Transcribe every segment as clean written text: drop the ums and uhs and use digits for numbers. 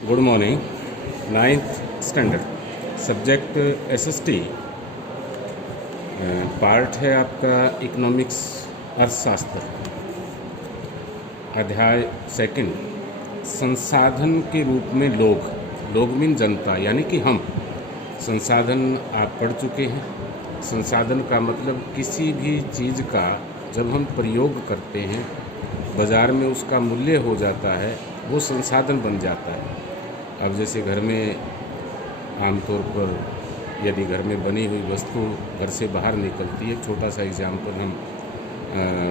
Good morning. 9th standard subject SST. Part है आपका economics अर्थशास्त्र। अध्याय सेकंड, संसाधन के रूप में लोग। लोग मीन जनता, यानी कि हम। संसाधन आप पढ़ चुके हैं। संसाधन का मतलब किसी भी चीज़ का जब हम प्रयोग करते हैं, बाज़ार में उसका मूल्य हो जाता है, वो संसाधन बन जाता है। अब जैसे घर में आमतौर पर यदि घर में बनी हुई वस्तु घर से बाहर निकलती है, छोटा सा एग्जाम्पल हम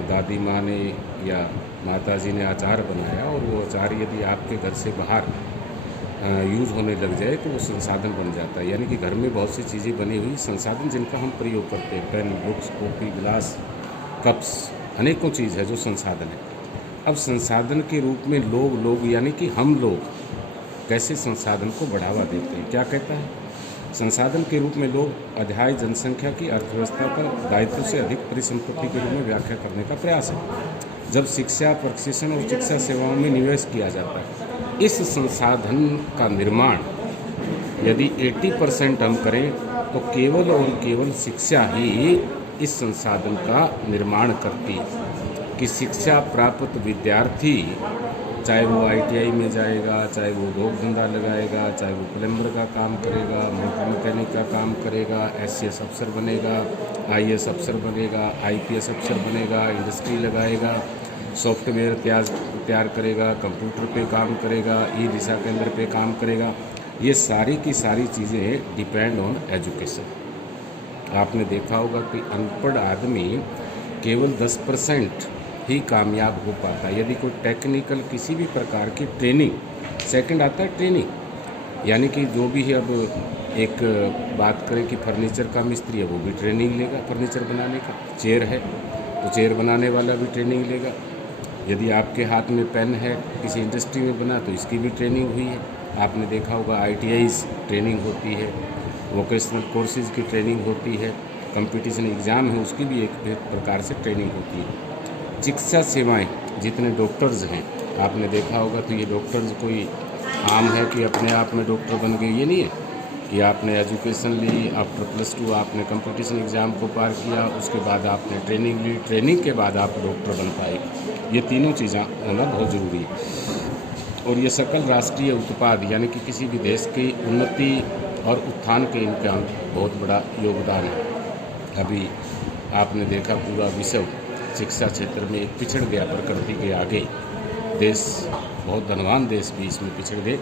दादी माँ ने या माता जी ने अचार बनाया और वो अचार यदि आपके घर से बाहर यूज़ होने लग जाए तो वो संसाधन बन जाता है। यानी कि घर में बहुत सी चीज़ें बनी हुई संसाधन जिनका हम प्रयोग करते हैं, पेन, बुक्स, कॉपी, गिलास, कप्स, अनेकों चीज़ है जो संसाधन है। अब संसाधन के रूप में लोग यानी कि हम लोग कैसे संसाधन को बढ़ावा देते हैं। क्या कहता है? संसाधन के रूप में लोग अध्याय जनसंख्या की अर्थव्यवस्था पर दायित्व से अधिक परिसंपत्ति के रूप में व्याख्या करने का प्रयास है। जब शिक्षा, प्रशिक्षण और चिकित्सा सेवाओं में निवेश किया जाता है, इस संसाधन का निर्माण यदि 80% हम करें तो केवल और केवल शिक्षा ही इस संसाधन का निर्माण करती है। कि शिक्षा प्राप्त विद्यार्थी, चाहे वो ITI में जाएगा, चाहे वो उद्योग धंधा लगाएगा, चाहे वो प्लम्बर का काम करेगा, मोटर मैकेनिक का काम करेगा, SCS अफसर बनेगा, IAS अफसर बनेगा, IPS अफसर बनेगा, इंडस्ट्री लगाएगा, सॉफ्टवेयर तैयार करेगा, कंप्यूटर पे काम करेगा, ई-दिशा केंद्र पे काम करेगा। ये सारी की सारी चीज़ें डिपेंड ऑन एजुकेशन। आपने देखा होगा कि अनपढ़ आदमी केवल 10% ही कामयाब हो पाता है। यदि कोई टेक्निकल किसी भी प्रकार की ट्रेनिंग, सेकंड आता है ट्रेनिंग, यानी कि जो भी है। अब एक बात करें कि फर्नीचर का मिस्त्री है, वो भी ट्रेनिंग लेगा फर्नीचर बनाने का। चेयर है तो चेयर बनाने वाला भी ट्रेनिंग लेगा। यदि आपके हाथ में पेन है, किसी इंडस्ट्री में बना, तो इसकी भी ट्रेनिंग हुई है। आपने देखा होगा ITIs ट्रेनिंग होती है, वोकेशनल कोर्सेज़ की ट्रेनिंग होती है, कंपटीशन एग्ज़ाम है उसकी भी एक प्रकार से ट्रेनिंग होती है। चिकित्सा सेवाएं, जितने डॉक्टर्स हैं आपने देखा होगा, तो ये डॉक्टर्स कोई आम है कि अपने आप में डॉक्टर बन गए, ये नहीं है कि आपने एजुकेशन ली, आफ्टर +2 आपने कंपटीशन एग्ज़ाम को पार किया, उसके बाद आपने ट्रेनिंग ली, ट्रेनिंग के बाद आप डॉक्टर बन पाए। ये तीनों चीज़ें होना बहुत ज़रूरी है। और ये सकल राष्ट्रीय उत्पाद, यानी कि किसी भी देश की उन्नति और उत्थान के इनका बहुत बड़ा योगदान है। अभी आपने देखा पूरा विश्व शिक्षा क्षेत्र में एक पिछड़ गया, प्रकृति के आगे। देश, बहुत धनवान देश भी इसमें पिछड़ गए।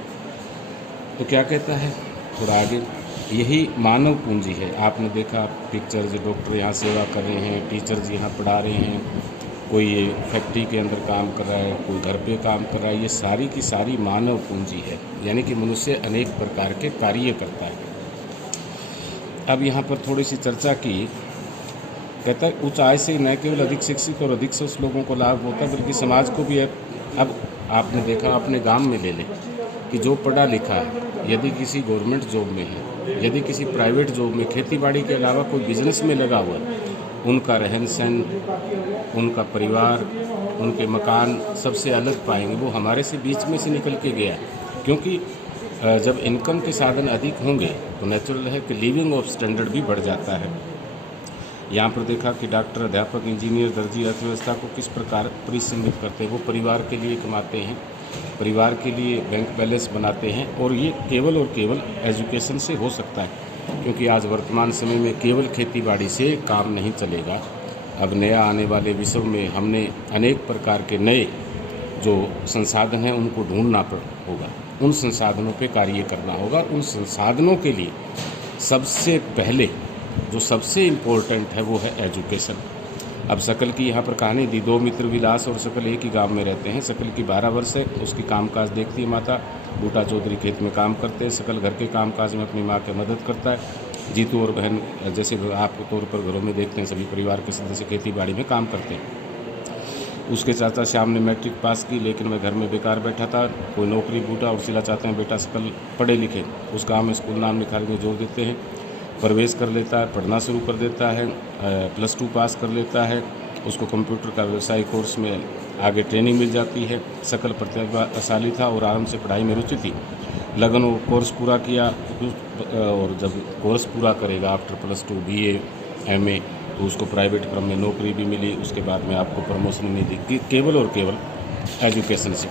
तो क्या कहता है थोड़ा आगे, यही मानव पूंजी है। आपने देखा पिक्चर्स, डॉक्टर यहाँ सेवा कर रहे हैं, टीचर्स यहाँ पढ़ा रहे हैं, कोई फैक्ट्री के अंदर काम कर रहा है, कोई घर पे काम कर रहा है। ये सारी की सारी मानव पूंजी है, यानी कि मनुष्य अनेक प्रकार के कार्य करता है। अब यहाँ पर थोड़ी सी चर्चा की। कहता है उच्च आय से न केवल अधिक शिक्षित और अधिक सोच लोगों को लाभ होता है, बल्कि समाज को भी है। अब आपने देखा अपने गांव में ले लें कि जो पढ़ा लिखा है, यदि किसी गवर्नमेंट जॉब में है, यदि किसी प्राइवेट जॉब में, खेती बाड़ी के अलावा कोई बिजनेस में लगा हुआ है, उनका रहन सहन, उनका परिवार, उनके मकान सबसे अलग पाएंगे। वो हमारे से बीच में से निकल के गया, क्योंकि जब इनकम के साधन अधिक होंगे तो नेचुरल है कि लिविंग ऑफ स्टैंडर्ड भी बढ़ जाता है। यहाँ पर देखा कि डॉक्टर, अध्यापक, इंजीनियर, दर्जी अर्थव्यवस्था को किस प्रकार परिसीमित करते हैं। वो परिवार के लिए कमाते हैं, परिवार के लिए बैंक बैलेंस बनाते हैं, और ये केवल और केवल एजुकेशन से हो सकता है। क्योंकि आज वर्तमान समय में केवल खेती बाड़ी से काम नहीं चलेगा। अब नया आने वाले विश्व में हमने अनेक प्रकार के नए जो संसाधन हैं उनको ढूंढना होगा, उन संसाधनों पे कार्य करना होगा। उन संसाधनों के लिए सबसे पहले जो सबसे इम्पोर्टेंट है वो है एजुकेशन। अब सकल की यहाँ पर कहानी दी। 2 मित्र विलास और सकल एक ही गांव में रहते हैं। सकल की 12 वर्ष है, उसकी कामकाज देखती है माता। बूटा चौधरी खेत में काम करते हैं। सकल घर के कामकाज में अपनी माँ की मदद करता है। जीतू और बहन, जैसे आप तौर पर घरों में देखते हैं, सभी परिवार के सदस्य खेती बाड़ी में काम करते हैं। उसके चाचा श्याम ने मैट्रिक पास की, लेकिन वह घर में बेकार बैठा था। कोई नौकरी बूटा और सिला चाहते हैं बेटा सकल पढ़े लिखे। उस गाँव में स्कूल नाम निकालने में जोर देते हैं। प्रवेश कर लेता है, पढ़ना शुरू कर देता है, +2 पास कर लेता है। उसको कंप्यूटर का व्यवसाय कोर्स में आगे ट्रेनिंग मिल जाती है। सकल प्रतिभाशाली था और आराम से पढ़ाई में रुचि थी। लगन वो कोर्स पूरा किया, और जब कोर्स पूरा करेगा आफ्टर +2 BA MA, तो उसको प्राइवेट फर्म में नौकरी भी मिली। उसके बाद में आपको प्रमोशन मिली केवल और केवल एजुकेशन से।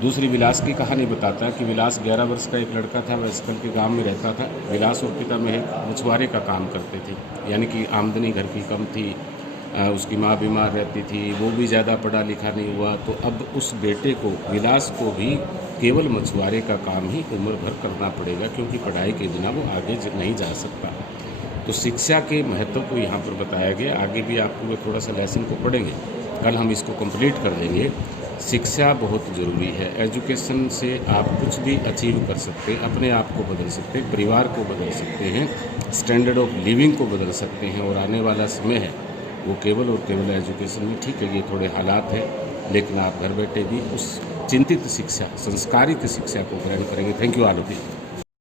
दूसरी विलास की कहानी बताता है कि विलास 11 वर्ष का एक लड़का था, वह स्कल के गांव में रहता था। विलास और पिता में एक मछुआरे का काम करते थे, यानी कि आमदनी घर की कम थी, उसकी माँ बीमार रहती थी, वो भी ज़्यादा पढ़ा लिखा नहीं हुआ। तो अब उस बेटे को, विलास को भी केवल मछुआरे का काम ही उम्र भर करना पड़ेगा, क्योंकि पढ़ाई के बिना वो आगे नहीं जा सकता। तो शिक्षा के महत्व को यहाँ पर बताया गया। आगे भी आप पूरे थोड़ा सा लेसन को पढ़ेंगे, कल हम इसको कंप्लीट कर देंगे। शिक्षा बहुत ज़रूरी है। एजुकेशन से आप कुछ भी अचीव कर सकते हैं, अपने आप को बदल सकते हैं, परिवार को बदल सकते हैं, स्टैंडर्ड ऑफ लिविंग को बदल सकते हैं। और आने वाला समय है वो केवल और केवल एजुकेशन में। ठीक है, ये थोड़े हालात हैं, लेकिन आप घर बैठे भी उस चिंतित शिक्षा, संस्कारित शिक्षा को ग्रहण करेंगे। Thank you आलोकी।